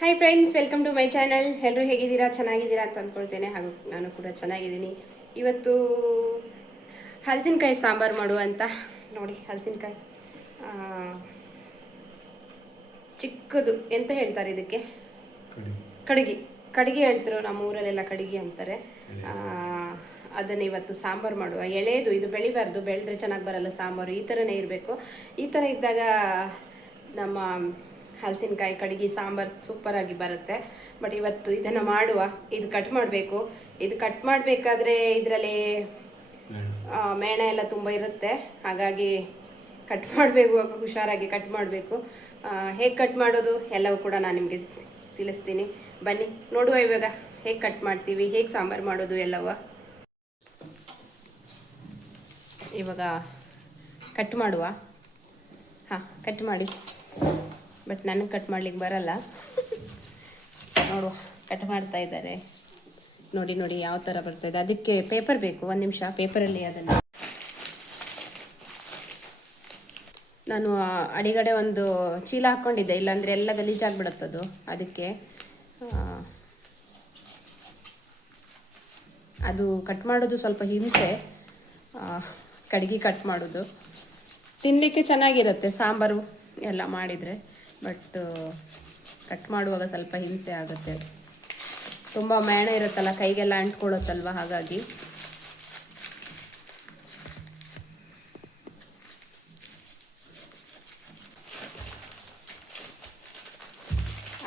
Hi friends, welcome to my channel. ಎಲ್ಲರೂ ಹೇಗಿದ್ದೀರಾ? ಚೆನ್ನಾಗಿದ್ದೀರಾ ಅಂತ ಅಂದ್ಕೊಳ್ತೇನೆ. ಹಾಗೂ ನಾನು ಕೂಡ ಚೆನ್ನಾಗಿದ್ದೀನಿ. ಇವತ್ತು ಹಲಸಿನಕಾಯಿ ಸಾಂಬಾರು ಮಾಡುವ ಅಂತ. ನೋಡಿ, ಹಲಸಿನಕಾಯಿ ಚಿಕ್ಕದು ಎಂತ ಹೇಳ್ತಾರೆ ಇದಕ್ಕೆ? ಕಡಗಿ. ಕಡಗಿ ಹೇಳ್ತಿರೋ, ನಮ್ಮ ಊರಲ್ಲೆಲ್ಲ ಕಡಗಿ ಅಂತಾರೆ. ಅದನ್ನು ಇವತ್ತು ಸಾಂಬಾರು ಮಾಡುವ. ಎಳೆದು ಇದು ಬೆಳಿಬಾರ್ದು, ಬೆಳೆದ್ರೆ ಚೆನ್ನಾಗಿ ಬರಲ್ಲ ಸಾಂಬಾರು. ಈ ಥರನೇ ಇರಬೇಕು. ಈ ಥರ ಇದ್ದಾಗ ನಮ್ಮ ಹಲಸಿನಕಾಯಿ ಕಡಗಿ ಸಾಂಬಾರು ಸೂಪರಾಗಿ ಬರುತ್ತೆ. ಬಟ್ ಇವತ್ತು ಇದನ್ನು ಮಾಡುವ. ಇದು ಕಟ್ ಮಾಡಬೇಕು. ಇದು ಕಟ್ ಮಾಡಬೇಕಾದ್ರೆ ಇದರಲ್ಲಿ ಮೇಣ ಎಲ್ಲ ತುಂಬ ಇರುತ್ತೆ. ಹಾಗಾಗಿ ಕಟ್ ಮಾಡಬೇಕು, ಹುಷಾರಾಗಿ ಕಟ್ ಮಾಡಬೇಕು. ಹೇಗೆ ಕಟ್ ಮಾಡೋದು ಎಲ್ಲವೂ ಕೂಡ ನಾನು ನಿಮಗೆ ತಿಳಿಸ್ತೀನಿ. ಬನ್ನಿ ನೋಡುವ ಇವಾಗ ಹೇಗೆ ಕಟ್ ಮಾಡ್ತೀವಿ, ಹೇಗೆ ಸಾಂಬಾರು ಮಾಡೋದು ಎಲ್ಲವ. ಇವಾಗ ಕಟ್ ಮಾಡುವ. ಹಾಂ, ಕಟ್ ಮಾಡಿ. ಬಟ್ ನನಗೆ ಕಟ್ ಮಾಡ್ಲಿಕ್ಕೆ ಬರಲ್ಲ. ನೋಡುವ, ಕಟ್ ಮಾಡ್ತಾ ಇದ್ದಾರೆ. ನೋಡಿ ನೋಡಿ ಯಾವ ಥರ ಬರ್ತಾಯಿದೆ. ಅದಕ್ಕೆ ಪೇಪರ್ ಬೇಕು. ಒಂದು ನಿಮಿಷ, ಪೇಪರಲ್ಲಿ ಅದನ್ನು ನಾನು ಅಡಿಗಡೆ ಒಂದು ಚೀಲ ಹಾಕ್ಕೊಂಡಿದ್ದೆ, ಇಲ್ಲಾಂದರೆ ಎಲ್ಲ ಗಲೀಜಾಗ್ಬಿಡುತ್ತದು. ಅದಕ್ಕೆ ಅದು ಕಟ್ ಮಾಡೋದು ಸ್ವಲ್ಪ ಹಿಂಸೆ. ಕಡ್ಗಿ ಕಟ್ ಮಾಡೋದು ತಿನ್ನಲಿಕ್ಕೆ ಚೆನ್ನಾಗಿರುತ್ತೆ, ಸಾಂಬಾರು ಎಲ್ಲ ಮಾಡಿದರೆ. ಬಟ್ ಕಟ್ ಮಾಡುವಾಗ ಸ್ವಲ್ಪ ಹಿಂಸೆ ಆಗುತ್ತೆ. ತುಂಬ ಮೇಣ ಇರುತ್ತಲ್ಲ, ಕೈಗೆಲ್ಲ ಅಂಟ್ಕೊಳುತ್ತಲ್ವ. ಹಾಗಾಗಿ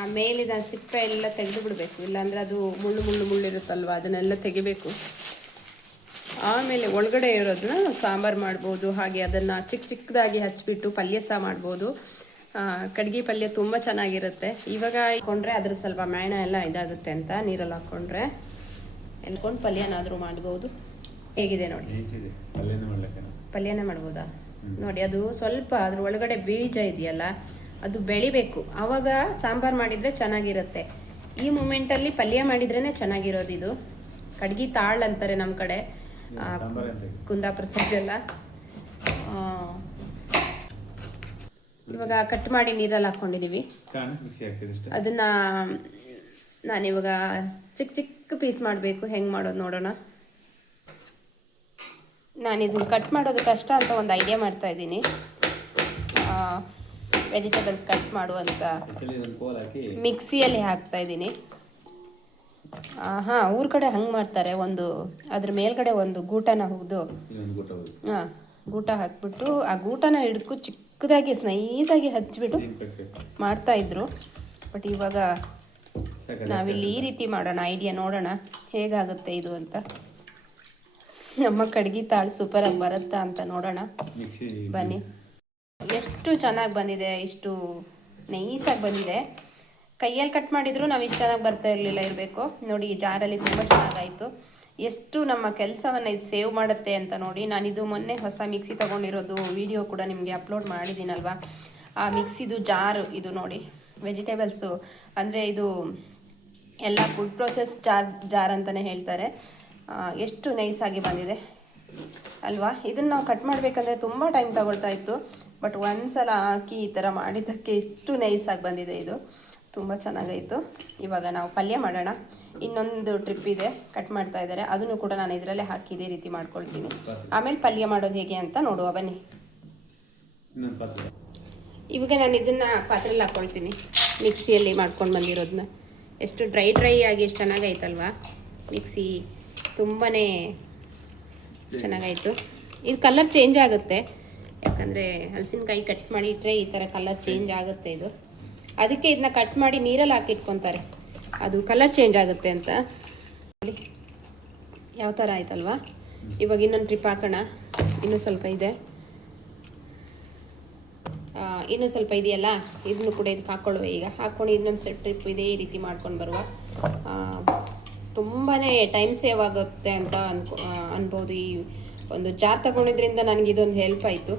ಆ ಮೇಲಿದ ಸಿಪ್ಪೆ ಎಲ್ಲ ತೆಗೆದು ಬಿಡಬೇಕು, ಇಲ್ಲಾಂದರೆ ಅದು ಮುಳ್ಳು ಮುಳ್ಳು ಮುಳ್ಳಿರುತ್ತಲ್ವ, ಅದನ್ನೆಲ್ಲ ತೆಗಿಬೇಕು. ಆಮೇಲೆ ಒಳಗಡೆ ಇರೋದನ್ನ ಸಾಂಬಾರು ಮಾಡ್ಬೋದು. ಹಾಗೆ ಅದನ್ನು ಚಿಕ್ಕ ಚಿಕ್ಕದಾಗಿ ಹಚ್ಬಿಟ್ಟು ಪಲ್ಯ ಸಹ ಮಾಡ್ಬೋದು. ಕಡ್ಗಿ ಪಲ್ಯ ತುಂಬ ಚೆನ್ನಾಗಿರುತ್ತೆ. ಇವಾಗ ಹಾಕ್ಕೊಂಡ್ರೆ ಅದ್ರ ಸ್ವಲ್ಪ ಮೇಣ ಎಲ್ಲ ಇದಾಗುತ್ತೆ ಅಂತ ನೀರಲ್ಲಿ ಹಾಕ್ಕೊಂಡ್ರೆ ಎಲ್ಕೊಂಡು ಪಲ್ಯನಾದರೂ ಮಾಡ್ಬೋದು. ಹೇಗಿದೆ ನೋಡಿ, ಪಲ್ಯನೇ ಮಾಡ್ಬೋದಾ? ನೋಡಿ, ಅದು ಸ್ವಲ್ಪ ಅದ್ರ ಒಳಗಡೆ ಬೀಜ ಇದೆಯಲ್ಲ, ಅದು ಬೆಳಿಬೇಕು. ಆವಾಗ ಸಾಂಬಾರು ಮಾಡಿದರೆ ಚೆನ್ನಾಗಿರುತ್ತೆ. ಈ ಮೂಮೆಂಟಲ್ಲಿ ಪಲ್ಯ ಮಾಡಿದ್ರೇ ಚೆನ್ನಾಗಿರೋದು. ಇದು ಕಡ್ಗಿ ತಾಳ್ ಅಂತಾರೆ ನಮ್ಮ ಕಡೆ, ಕುಂದಾಪುರ ಸೈಡ್ ಎಲ್ಲ. ಇವಾಗ ಕಟ್ ಮಾಡಿ ನೀರಲ್ಲಿ ಹಾಕ್ಕೊಂಡಿದ್ದೀವಿ. ಅದನ್ನು ನಾನಿವಾಗ ಚಿಕ್ಕ ಚಿಕ್ಕ ಪೀಸ್ ಮಾಡಬೇಕು. ಹೆಂಗೆ ಮಾಡೋದು ನೋಡೋಣ. ನಾನು ಇದನ್ನು ಕಟ್ ಮಾಡೋದು ಕಷ್ಟ ಅಂತ ಒಂದು ಐಡಿಯಾ ಮಾಡ್ತಾ ಇದ್ದೀನಿ. ವೆಜಿಟೇಬಲ್ಸ್ ಕಟ್ ಮಾಡುವಂತ ಮಿಕ್ಸಿಯಲ್ಲಿ ಹಾಕ್ತಾ ಇದ್ದೀನಿ. ಹಾಂ, ಊರ ಕಡೆ ಹಂಗೆ ಮಾಡ್ತಾರೆ. ಒಂದು ಅದ್ರ ಮೇಲ್ಗಡೆ ಒಂದು ಗೂಟನ ಹುಗ್ದು, ಹಾಂ, ಗೂಟ ಹಾಕ್ಬಿಟ್ಟು ಆ ಗೂಟನ ಹಿಡ್ಕು ಚಿಕ್ಕದಾಗಿ ನೈಸಾಗಿ ಹಚ್ಬಿಟ್ಟು ಮಾಡ್ತಾ ಇದ್ರು. ಬಟ್ ಇವಾಗ ನಾವಿಲ್ಲಿ ಈ ರೀತಿ ಮಾಡೋಣ. ಐಡಿಯಾ ನೋಡೋಣ ಹೇಗಾಗುತ್ತೆ ಇದು ಅಂತ. ನಮ್ಮ ಕಡ್ಗಿ ತಾಳು ಸೂಪರಾಗಿ ಬರುತ್ತಾ ಅಂತ ನೋಡೋಣ. ಬನ್ನಿ. ಎಷ್ಟು ಚೆನ್ನಾಗಿ ಬಂದಿದೆ, ಇಷ್ಟು ನೈಸಾಗಿ ಬಂದಿದೆ. ಕೈಯಲ್ಲಿ ಕಟ್ ಮಾಡಿದ್ರು ನಾವು ಇಷ್ಟು ಚೆನ್ನಾಗಿ ಬರ್ತಾ ಇರಲಿಲ್ಲ. ಇರಬೇಕು ನೋಡಿ, ಜಾರಲ್ಲಿ ತುಂಬ ಚೆನ್ನಾಗಾಯಿತು. ಎಷ್ಟು ನಮ್ಮ ಕೆಲಸವನ್ನು ಇದು ಸೇವ್ ಮಾಡುತ್ತೆ ಅಂತ ನೋಡಿ. ನಾನಿದು ಮೊನ್ನೆ ಹೊಸ ಮಿಕ್ಸಿ ತೊಗೊಂಡಿರೋದು ವಿಡಿಯೋ ಕೂಡ ನಿಮಗೆ ಅಪ್ಲೋಡ್ ಮಾಡಿದ್ದೀನಲ್ವ. ಆ ಮಿಕ್ಸಿದು ಜಾರು ಇದು ನೋಡಿ. ವೆಜಿಟೇಬಲ್ಸು ಅಂದರೆ ಇದು ಎಲ್ಲ ಫುಡ್ ಪ್ರೊಸೆಸ್ ಜಾರ್ ಅಂತಲೇ ಹೇಳ್ತಾರೆ. ಎಷ್ಟು ನೈಸಾಗಿ ಬಂದಿದೆ ಅಲ್ವಾ. ಇದನ್ನು ನಾವು ಕಟ್ ಮಾಡಬೇಕಂದ್ರೆ ತುಂಬ ಟೈಮ್ ತಗೊಳ್ತಾ ಇತ್ತು. ಬಟ್ ಒಂದ್ಸಲ ಹಾಕಿ ಈ ಥರ ಮಾಡಿದ್ದಕ್ಕೆ ಇಷ್ಟು ನೈಸಾಗಿ ಬಂದಿದೆ. ಇದು ತುಂಬ ಚೆನ್ನಾಗಾಯಿತು. ಇವಾಗ ನಾವು ಪಲ್ಯ ಮಾಡೋಣ. ಇನ್ನೊಂದು ಟ್ರಿಪ್ ಇದೆ, ಕಟ್ ಮಾಡ್ತಾ ಇದ್ದಾರೆ. ಅದನ್ನು ಕೂಡ ನಾನು ಇದರಲ್ಲೇ ಹಾಕಿ ಇದೇ ರೀತಿ ಮಾಡ್ಕೊಳ್ತೀನಿ. ಆಮೇಲೆ ಪಲ್ಯ ಮಾಡೋದು ಹೇಗೆ ಅಂತ ನೋಡುವ ಬನ್ನಿ. ಇವಾಗ ನಾನು ಇದನ್ನು ಪಾತ್ರೆಯಲ್ಲಿ ಹಾಕ್ಕೊಳ್ತೀನಿ. ಮಿಕ್ಸಿಯಲ್ಲಿ ಮಾಡ್ಕೊಂಡು ಬಂದಿರೋದನ್ನ. ಎಷ್ಟು ಡ್ರೈ ಆಗಿ ಎಷ್ಟು ಚೆನ್ನಾಗಾಯ್ತಲ್ವಾ ಮಿಕ್ಸಿ. ತುಂಬಾ ಚೆನ್ನಾಗಾಯಿತು. ಇದು ಕಲರ್ ಚೇಂಜ್ ಆಗುತ್ತೆ, ಯಾಕಂದರೆ ಹಲಸಿನಕಾಯಿ ಕಟ್ ಮಾಡಿ ಇಟ್ಟರೆ ಈ ಥರ ಕಲರ್ ಚೇಂಜ್ ಆಗುತ್ತೆ ಇದು. ಅದಕ್ಕೆ ಇದನ್ನ ಕಟ್ ಮಾಡಿ ನೀರಲ್ಲಿ ಹಾಕಿಟ್ಕೊತಾರೆ, ಅದು ಕಲರ್ ಚೇಂಜ್ ಆಗುತ್ತೆ ಅಂತ. ಯಾವ ಥರ ಆಯ್ತಲ್ವಾ. ಇವಾಗ ಇನ್ನೊಂದು ಟ್ರಿಪ್ ಹಾಕೋಣ. ಇನ್ನೂ ಸ್ವಲ್ಪ ಇದೆ, ಇನ್ನೂ ಸ್ವಲ್ಪ ಇದೆಯಲ್ಲ, ಇದನ್ನು ಕೂಡ ಇದಕ್ಕೆ ಹಾಕ್ಕೊಳ್ಳುವ. ಈಗ ಹಾಕ್ಕೊಂಡು ಇನ್ನೊಂದು ಸೆಟ್ ಟ್ರಿಪ್ ಇದೇ ರೀತಿ ಮಾಡ್ಕೊಂಡು ಬರುವ. ತುಂಬಾ ಟೈಮ್ ಸೇವ್ ಆಗುತ್ತೆ ಅಂತ ಅನ್ಬೋದು. ಈ ಒಂದು ಜಾರ್ ತಗೊಂಡಿದ್ರಿಂದ ನನಗೆ ಇದೊಂದು ಹೆಲ್ಪ್ ಆಯಿತು.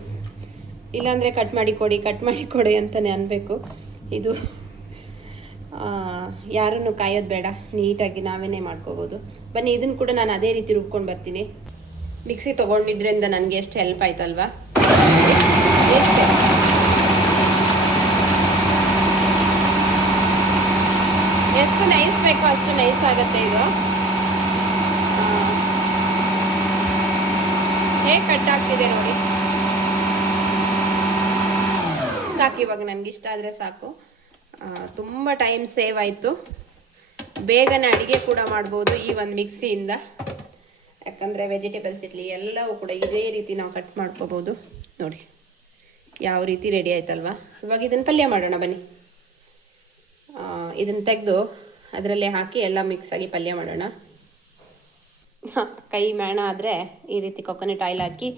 ಇಲ್ಲಾಂದರೆ ಕಟ್ ಮಾಡಿ ಕೊಡಿ ಅಂತಲೇ ಅನ್ಬೇಕು. ಇದು ಯಾರನ್ನು ಕಾಯೋದು ಬೇಡ, ನೀಟಾಗಿ ನಾವೇ ಮಾಡ್ಕೋಬೋದು. ಬನ್ನಿ, ಇದನ್ನು ಕೂಡ ನಾನು ಅದೇ ರೀತಿ ರುಬ್ಕೊಂಡು ಬರ್ತೀನಿ. ಮಿಕ್ಸಿ ತೊಗೊಂಡಿದ್ರಿಂದ ನನಗೆ ಎಷ್ಟು ಹೆಲ್ಪ್ ಆಯ್ತಲ್ವಾ. ಎಷ್ಟು ಎಷ್ಟು ನೈಸ್ ಬೇಕೋ ಅಷ್ಟು ನೈಸ್ ಆಗುತ್ತೆ ಇದು. ಹೇಗೆ ಕಟ್ ಆಗ್ತಿದೆ ನೋಡಿ. ಸಾಕು, ಇವಾಗ ನನಗೆ ಇಷ್ಟ ಆದರೆ ಸಾಕು. ತುಂಬ ಟೈಮ್ ಸೇವ್ ಆಯಿತು. ಬೇಗನೆ ಅಡುಗೆ ಕೂಡ ಮಾಡ್ಬೋದು ಈ ಒಂದು ಮಿಕ್ಸಿಯಿಂದ. ಯಾಕಂದರೆ ವೆಜಿಟೇಬಲ್ಸ್ ಇರಲಿ ಎಲ್ಲವೂ ಕೂಡ ಇದೇ ರೀತಿ ನಾವು ಕಟ್ ಮಾಡ್ಕೋಬೋದು. ನೋಡಿ ಯಾವ ರೀತಿ ರೆಡಿ ಆಯ್ತಲ್ವಾ. ಇವಾಗ ಇದನ್ನು ಪಲ್ಯ ಮಾಡೋಣ ಬನ್ನಿ. ಇದನ್ನು ತೆಗೆದು ಅದರಲ್ಲೇ ಹಾಕಿ ಎಲ್ಲ ಮಿಕ್ಸ್ ಆಗಿ ಪಲ್ಯ ಮಾಡೋಣ. ಕೈ ಮೇಣ ಆದರೆ ಈ ರೀತಿ ಕೊಕೊನಟ್ ಆಯಿಲ್ ಹಾಕಿ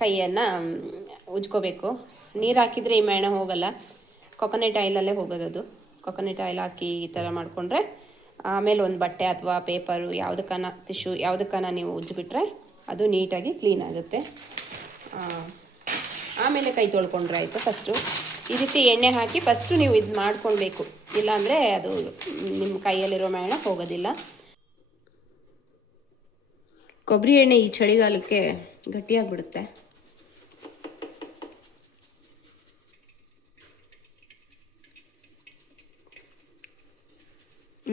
ಕೈಯನ್ನು ಉಜ್ಕೋಬೇಕು. ನೀರು ಹಾಕಿದರೆ ಈ ಮೇಣ ಹೋಗಲ್ಲ, ಕೊಕೊನಟ್ ಆಯಿಲಲ್ಲೇ ಹೋಗೋದದು. ಕೊಕೊನಟ್ ಆಯಿಲ್ ಹಾಕಿ ಈ ಥರ ಮಾಡಿಕೊಂಡ್ರೆ ಆಮೇಲೆ ಒಂದು ಬಟ್ಟೆ ಅಥವಾ ಪೇಪರು ಯಾವುದಕ್ಕನ ಟಿಶ್ಯೂ ಯಾವುದಕ್ಕನ ನೀವು ಉಜ್ಜಿಬಿಟ್ರೆ ಅದು ನೀಟಾಗಿ ಕ್ಲೀನ್ ಆಗುತ್ತೆ. ಆಮೇಲೆ ಕೈ ತೊಳ್ಕೊಂಡ್ರೆ ಆಯಿತು. ಫಸ್ಟು ಈ ರೀತಿ ಎಣ್ಣೆ ಹಾಕಿ ಫಸ್ಟು ನೀವು ಇದು ಮಾಡ್ಕೊಳ್ಬೇಕು, ಇಲ್ಲಾಂದರೆ ಅದು ನಿಮ್ಮ ಕೈಯಲ್ಲಿರೋ ಮೇಣ ಹೋಗೋದಿಲ್ಲ. ಕೊಬ್ಬರಿ ಎಣ್ಣೆ ಈ ಚಳಿಗಾಲಕ್ಕೆ ಗಟ್ಟಿಯಾಗಿಬಿಡುತ್ತೆ.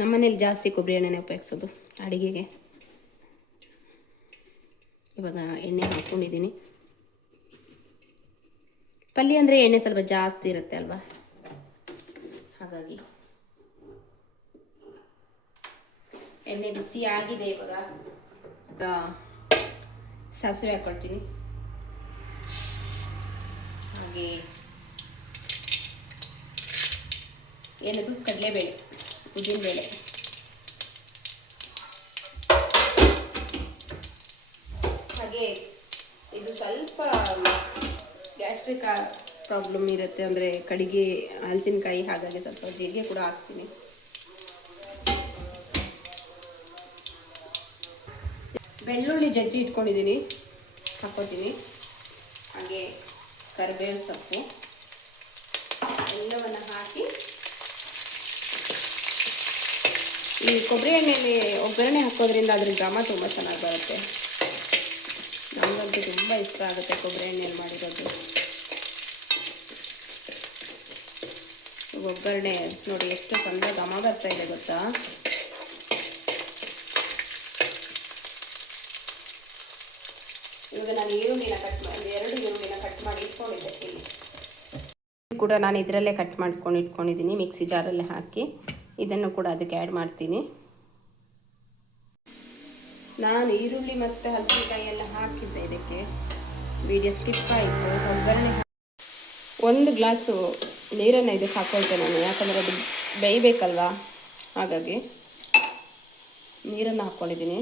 ನಮ್ಮನೇಲಿ ಜಾಸ್ತಿ ಕೊಬ್ಬರಿ ಎಣ್ಣೆನೇ ಉಪಯೋಗಿಸೋದು ಅಡುಗೆಗೆ. ಇವಾಗ ಎಣ್ಣೆ ಹಾಕ್ಕೊಂಡಿದ್ದೀನಿ. ಪಲ್ಯ ಅಂದರೆ ಎಣ್ಣೆ ಸ್ವಲ್ಪ ಜಾಸ್ತಿ ಇರುತ್ತೆ ಅಲ್ವಾ, ಹಾಗಾಗಿ ಎಣ್ಣೆ ಬಿಸಿ ಆಗಿದೆ. ಇವಾಗ ಸಾಸಿವೆ ಹಾಕ್ಕೊಳ್ತೀನಿ. ಹಾಗೆ ಏನದು ಕಡಲೆಬೇಳೆ, ಉದ್ದಿನಬೇಳೆ, ಹಾಗೆ ಇದು ಸ್ವಲ್ಪ ಗ್ಯಾಸ್ಟ್ರಿಕ್ ಪ್ರಾಬ್ಲಮ್ ಇರುತ್ತೆ, ಅಂದರೆ ಕಡಿಗೆ ಹಲಸಿನಕಾಯಿ, ಹಾಗಾಗಿ ಸ್ವಲ್ಪ ಜೀರಿಗೆ ಕೂಡ ಹಾಕ್ತೀನಿ. ಬೆಳ್ಳುಳ್ಳಿ ಜಜ್ಜಿ ಇಟ್ಕೊಂಡಿದ್ದೀನಿ, ಹಾಕ್ಕೊತೀನಿ. ಹಾಗೆ ಕರಿಬೇವು ಸೊಪ್ಪು ಎಲ್ಲವನ್ನು ಹಾಕಿ ಈ ಕೊಬ್ಬರಿ ಎಣ್ಣೆಯಲ್ಲಿ ಒಗ್ಗರಣೆ ಹಾಕೋದ್ರಿಂದ ಅದ್ರ ಘಮ ತುಂಬ ಚೆನ್ನಾಗಿ ಬರುತ್ತೆ. ನಮಗಂತೂ ತುಂಬ ಇಷ್ಟ ಆಗುತ್ತೆ ಕೊಬ್ಬರಿ ಎಣ್ಣೆಯಲ್ಲಿ ಮಾಡಿರೋದು. ಒಗ್ಗರಣೆ ನೋಡಿ ಎಷ್ಟು ಚಂದ ಘಮ ಬರ್ತಾ ಇದೆ ಗೊತ್ತಾ. ಇವಾಗ ನಾನು ಈರುಳ್ಳಿನ ಕಟ್ ಮಾಡಿ 2 ಈರುಳ್ಳಿನ ಕಟ್ ಮಾಡಿ ಇಟ್ಕೊಂಡಿದ್ದೆ. ಇಲ್ಲಿ ಕೂಡ ನಾನು ಇದರಲ್ಲೇ ಕಟ್ ಮಾಡ್ಕೊಂಡು ಇಟ್ಕೊಂಡಿದ್ದೀನಿ, ಮಿಕ್ಸಿ ಜಾರಲ್ಲೇ ಹಾಕಿ. ಇದನ್ನು ಕೂಡ ಅದಕ್ಕೆ ಆ್ಯಡ್ ಮಾಡ್ತೀನಿ. ನಾನು ಈರುಳ್ಳಿ ಮತ್ತು ಹಲಸಿನಕಾಯಿ ಎಲ್ಲ ಹಾಕಿದ್ದೆ ಇದಕ್ಕೆ, ವಿಡಿಯೋ ಸ್ಕಿಪ್ ಆಯಿತು. ಒಗ್ಗರಣೆ 1 ಗ್ಲಾಸು ನೀರನ್ನು ಇದಕ್ಕೆ ಹಾಕ್ಕೊಳ್ತೇನೆ ನಾನು, ಯಾಕಂದರೆ ಅದು ಬೇಯಬೇಕಲ್ವಾ, ಹಾಗಾಗಿ ನೀರನ್ನು ಹಾಕ್ಕೊಂಡಿದ್ದೀನಿ.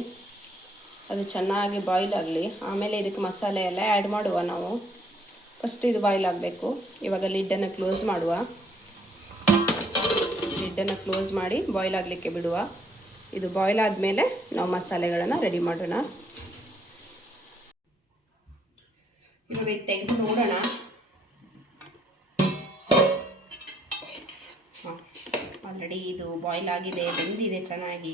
ಅದು ಚೆನ್ನಾಗಿ ಬಾಯ್ಲ್ ಆಗಲಿ, ಆಮೇಲೆ ಇದಕ್ಕೆ ಮಸಾಲೆ ಎಲ್ಲ ಆ್ಯಡ್ ಮಾಡುವ ನಾವು. ಫಸ್ಟ್ ಇದು ಬಾಯ್ಲ್ ಆಗಬೇಕು. ಇವಾಗ ಲಿಡ್ಡನ್ನು ಕ್ಲೋಸ್ ಮಾಡುವ. ಲಿಡ್ಡನ್ನು ಕ್ಲೋಸ್ ಮಾಡಿ ಬಾಯ್ಲ್ ಆಗಲಿಕ್ಕೆ ಬಿಡುವ. ಇದು ಬಾಯ್ಲ್ ಆದಮೇಲೆ ನಾವು ಮಸಾಲೆಗಳನ್ನು ರೆಡಿ ಮಾಡೋಣ. ಇವಾಗ ಇದು ತೆಗೆದು ನೋಡೋಣ. ಆಲ್ರೆಡಿ ಇದು ಬಾಯ್ಲ್ ಆಗಿದೆ, ಬೆಂದಿದೆ ಚೆನ್ನಾಗಿ.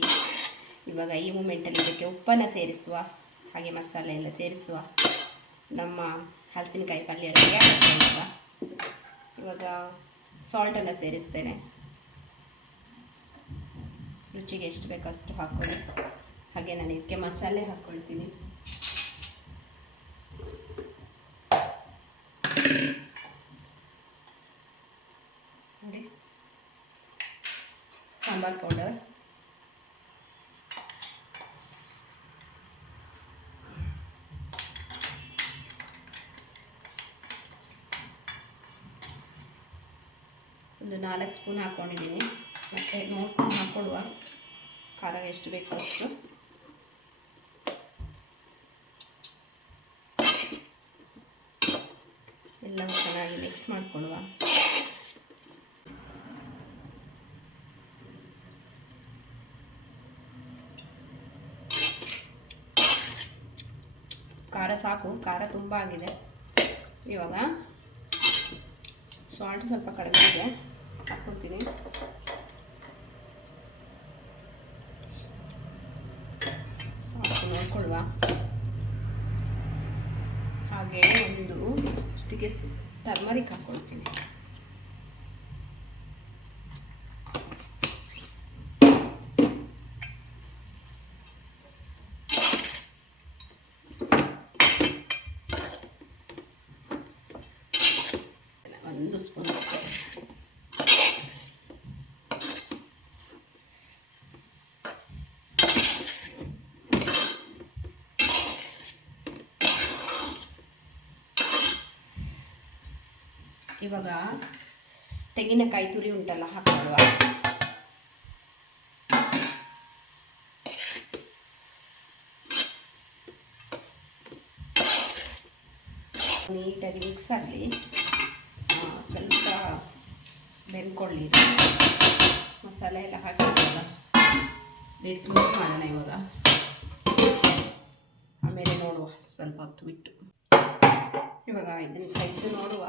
ಇವಾಗ ಈ ಮೂಮೆಂಟಲ್ಲಿ ಇದಕ್ಕೆ ಉಪ್ಪನ್ನು ಸೇರಿಸುವ, ಹಾಗೆ ಮಸಾಲೆ ಎಲ್ಲ ಸೇರಿಸುವ. ನಮ್ಮ ಹಲಸಿನಕಾಯಿ ಪಲ್ಯ ರೆಡಿ ಆಗುತ್ತೆ. ಇವಾಗ ಸಾಲ್ಟನ್ನು ಸೇರಿಸ್ತೇನೆ. ರುಚಿಗೆ ಎಷ್ಟು ಬೇಕೋ ಅಷ್ಟು ಹಾಕ್ಕೊಳ್ಳಿ. ಹಾಗೆ ನಾನು ಇದಕ್ಕೆ ಮಸಾಲೆ ಹಾಕ್ಕೊಳ್ತೀನಿ. ನೋಡಿ, ಸಾಂಬಾರ್ ಪೌಡರ್, ಒಂದು 4 ಸ್ಪೂನ್ ಹಾಕ್ಕೊಂಡಿದ್ದೀನಿ. ಮತ್ತು ನೋಡ್ಕೊಂಡು ಹಾಕ್ಕೊಡುವ ಖಾರ ಎಷ್ಟು ಬೇಕೋ ಅಷ್ಟು. ಎಲ್ಲವೂ ಚೆನ್ನಾಗಿ ಮಿಕ್ಸ್ ಮಾಡಿಕೊಡುವ. ಖಾರ ಸಾಕು, ಖಾರ ತುಂಬ ಆಗಿದೆ. ಇವಾಗ ಸಾಲ್ಟ್ ಸ್ವಲ್ಪ ಕಡಿಮೆ ಇದೆ, ಹಾಕ್ಕೊಳ್ತೀನಿ. ಸಾಲ್ಟ್ ನೋಡ್ಕೊಳ್ಳುವ. ಹಾಗೆ ಒಂದು ಜೊತೆಗೆ ಟರ್ಮರಿಕ್ ಹಾಕ್ಕೊಳ್ತೀನಿ. 1 ಸ್ಪೂನ್ ಅಷ್ಟೇ. ಇವಾಗ ತೆಂಗಿನಕಾಯಿ ತುರಿ ಉಂಟಲ್ಲ ಹಾಕೊಳ್ಳುವ. ನೀಟಾಗಿ ಮಿಕ್ಸ್ ಆಗಲಿ, ಸ್ವಲ್ಪ ಬೆಂದ್ಕೊಳ್ಳಿ. ಮಸಾಲೆ ಎಲ್ಲ ಹಾಕಿದ್ರಲ್ಲ, ಲಿಡ್ ಕ್ಲೋಸ್ ಮಾಡೋಣ ಇವಾಗ. ಆಮೇಲೆ ನೋಡುವ ಸ್ವಲ್ಪ ಹೊತ್ತು ಬಿಟ್ಟು. ಇವಾಗ ಇದನ್ನು ತೆಗೆದು ನೋಡುವ.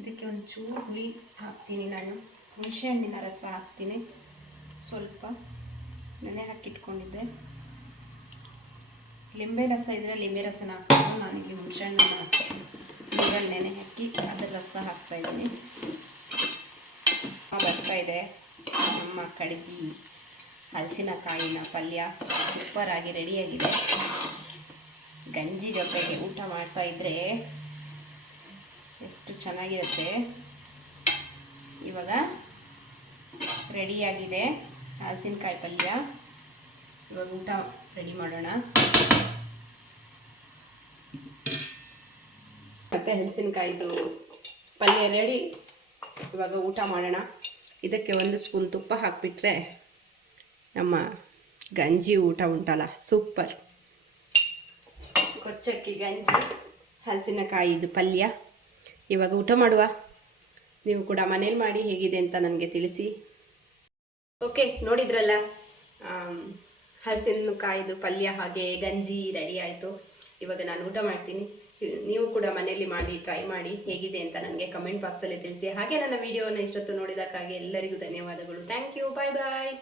ಇದಕ್ಕೆ ಒಂಚೂರು ಹುಳಿ ಹಾಕ್ತೀನಿ ನಾನು, ಹುಣಸೆಹಣ್ಣಿನ ರಸ ಹಾಕ್ತೀನಿ ಸ್ವಲ್ಪ. ನೆನೆ ಹಾಕಿಟ್ಕೊಂಡಿದ್ದೆ. ಲಿಂಬೆ ರಸ ಇದ್ದರೆ ಲಿಂಬೆ ರಸನ ಹಾಕ್ತೀನಿ. ನಾನಿಲ್ಲಿ ಹುಣಸೆಹಣ್ಣನ್ನು ಹಾಕ್ತೀನಿ. ನೀರಲ್ಲಿ ನೆನೆ ಹಾಕಿ ಅದರ ರಸ ಹಾಕ್ತಾಯಿದ್ದೀನಿ. ಬರ್ತಾಯಿದೆ ನಮ್ಮ ಕಡ್ಗಿ ಹಲಸಿನಕಾಯಿನ ಪಲ್ಯ ಸೂಪರಾಗಿ ರೆಡಿಯಾಗಿದೆ. ಗಂಜಿ ಜೊತೆಗೆ ಊಟ ಮಾಡ್ತಾಯಿದ್ರೆ ಎಷ್ಟು ಚೆನ್ನಾಗಿರುತ್ತೆ. ಇವಾಗ ರೆಡಿಯಾಗಿದೆ ಹಲಸಿನಕಾಯಿ ಪಲ್ಯ. ಇವಾಗ ಊಟ ರೆಡಿ ಮಾಡೋಣ. ಮತ್ತು ಹಲಸಿನಕಾಯಿದು ಪಲ್ಯ ರೆಡಿ. ಇವಾಗ ಊಟ ಮಾಡೋಣ. ಇದಕ್ಕೆ 1 ಸ್ಪೂನ್ ತುಪ್ಪ ಹಾಕಿಬಿಟ್ರೆ ನಮ್ಮ ಗಂಜಿ ಊಟ ಉಂಟಲ್ಲ ಸೂಪರ್. ಕೊಚ್ಚಕ್ಕಿ ಗಂಜಿ ಹಲಸಿನಕಾಯಿದು ಪಲ್ಯ. ಇವಾಗ ಊಟ ಮಾಡುವ. ನೀವು ಕೂಡ ಮನೇಲಿ ಮಾಡಿ ಹೇಗಿದೆ ಅಂತ ನನಗೆ ತಿಳಿಸಿ. ಓಕೆ, ನೋಡಿದ್ರಲ್ಲ, ಹಲಸಿನಕಾಯಿದು ಪಲ್ಯ ಹಾಗೆ ಗಂಜಿ ರೆಡಿ ಆಯಿತು. ಇವಾಗ ನಾನು ಊಟ ಮಾಡ್ತೀನಿ. ನೀವು ಕೂಡ ಮನೆಯಲ್ಲಿ ಮಾಡಿ ಟ್ರೈ ಮಾಡಿ ಹೇಗಿದೆ ಅಂತ ನನಗೆ ಕಮೆಂಟ್ ಬಾಕ್ಸಲ್ಲಿ ತಿಳಿಸಿ. ಹಾಗೆ ನನ್ನ ವಿಡಿಯೋನ ಇಷ್ಟೊತ್ತು ನೋಡಿದ್ದಕ್ಕಾಗಿ ಎಲ್ಲರಿಗೂ ಧನ್ಯವಾದಗಳು. Thank you. Bye bye.